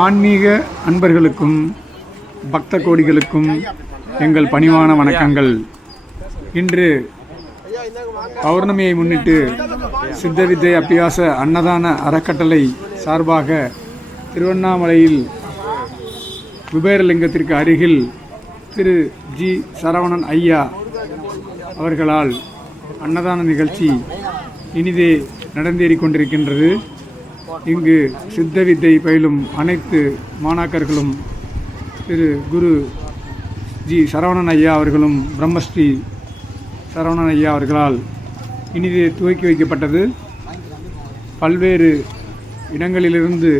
ஆன்மீக அன்பர்களுக்கும் பக்த கோடிகளுக்கும் எங்கள் பணிவான வணக்கங்கள். இன்று பௌர்ணமியை முன்னிட்டு சித்தவித்தை அபியாச அன்னதான அறக்கட்டளை சார்பாக திருவண்ணாமலையில் குபேரலிங்கத்திற்கு அருகில் திரு ஜி சரவணன் ஐயா அவர்களால் அன்னதான நிகழ்ச்சி இனிதே நடந்தேறிக் கொண்டிருக்கின்றது. இங்கு சித்தவித்தை பயிலும் அனைத்து மாணாக்கர்களும் திரு குரு ஜி சரவணன் ஐயா அவர்களும் பிரம்மஸ்ரீ சரவணன் ஐயா அவர்களால் இனிதே துவக்கி வைக்கப்பட்டது. பல்வேறு இடங்களிலிருந்து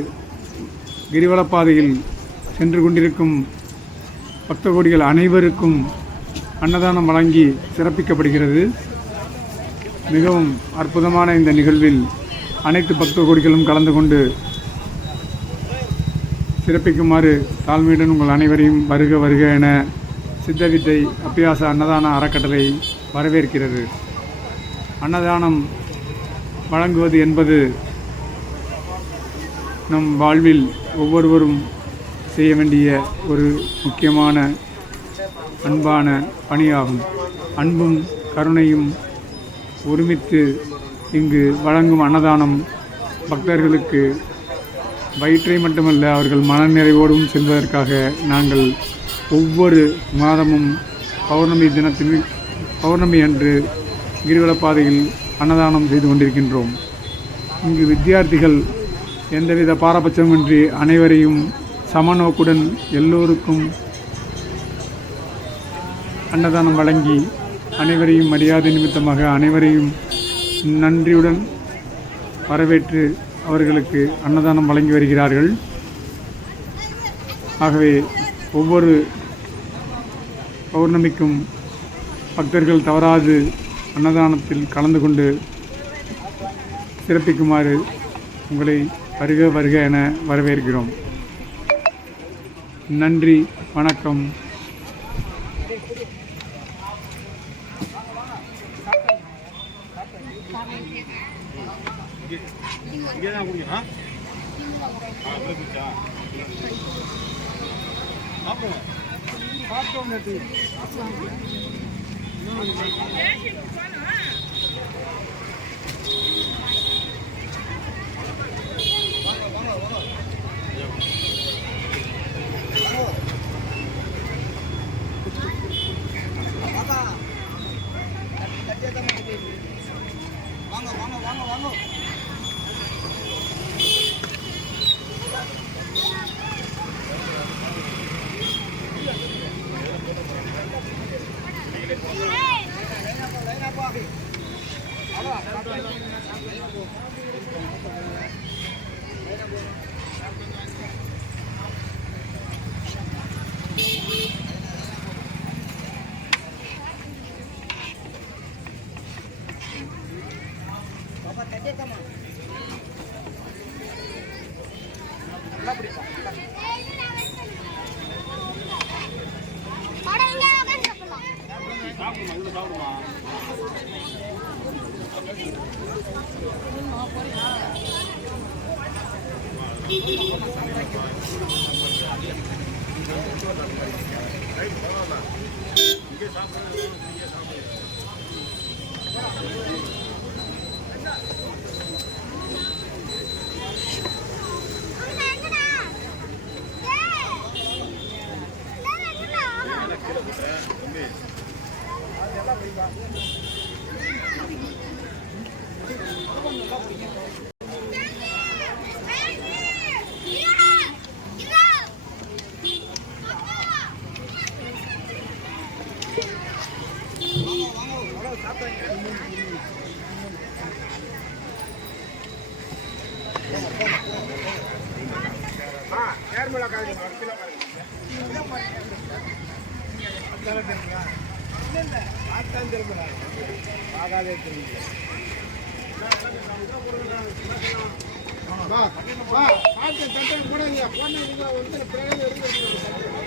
கிரிவலப்பாதையில் சென்று கொண்டிருக்கும் பக்த கோடிகள் அனைவருக்கும் அன்னதானம் வழங்கி சிறப்பிக்கப்படுகிறது. மிகவும் அற்புதமான இந்த நிகழ்வில் அனைத்து பக்த கோடிகளும் கலந்து கொண்டு சிறப்பிக்குமாறு தாழ்மையுடன் உங்கள் அனைவரையும் வருக வருக என சித்தவித்தை அபியாச அன்னதான அறக்கட்டளை வரவேற்கிறது. அன்னதானம் வழங்குவது என்பது நம் வாழ்வில் ஒவ்வொருவரும் செய்ய வேண்டிய ஒரு முக்கியமான அன்பான பணியாகும். அன்பும் கருணையும் ஒருமித்து இங்கு வழங்கும் அன்னதானம் பக்தர்களுக்கு வயிற்றை மட்டுமல்ல அவர்கள் மனநிறைவோடும் செல்வதற்காக நாங்கள் ஒவ்வொரு மாதமும் பௌர்ணமி அன்று கிரிவலப்பாதையில் அன்னதானம் செய்து கொண்டிருக்கின்றோம். இங்கு வித்தியார்த்திகள் எந்தவித பாரபட்சமின்றி அனைவரையும் சமநோக்குடன் எல்லோருக்கும் அன்னதானம் வழங்கி அனைவரையும் மரியாதை நிமித்தமாக அனைவரையும் நன்றியுடன் வரவேற்று அவர்களுக்கு அன்னதானம் வழங்கி வருகிறார்கள். ஆகவே ஒவ்வொரு பௌர்ணமிக்கும் பக்தர்கள் தவறாது அன்னதானத்தில் கலந்து கொண்டு சிறப்பிக்குமாறு உங்களை வருக வருக என வரவேற்கிறோம். நன்றி, வணக்கம். வா வா பாத்து தட்டை போடாதீங்க. போனா நீங்க வந்து பிரேயர் இருக்கு.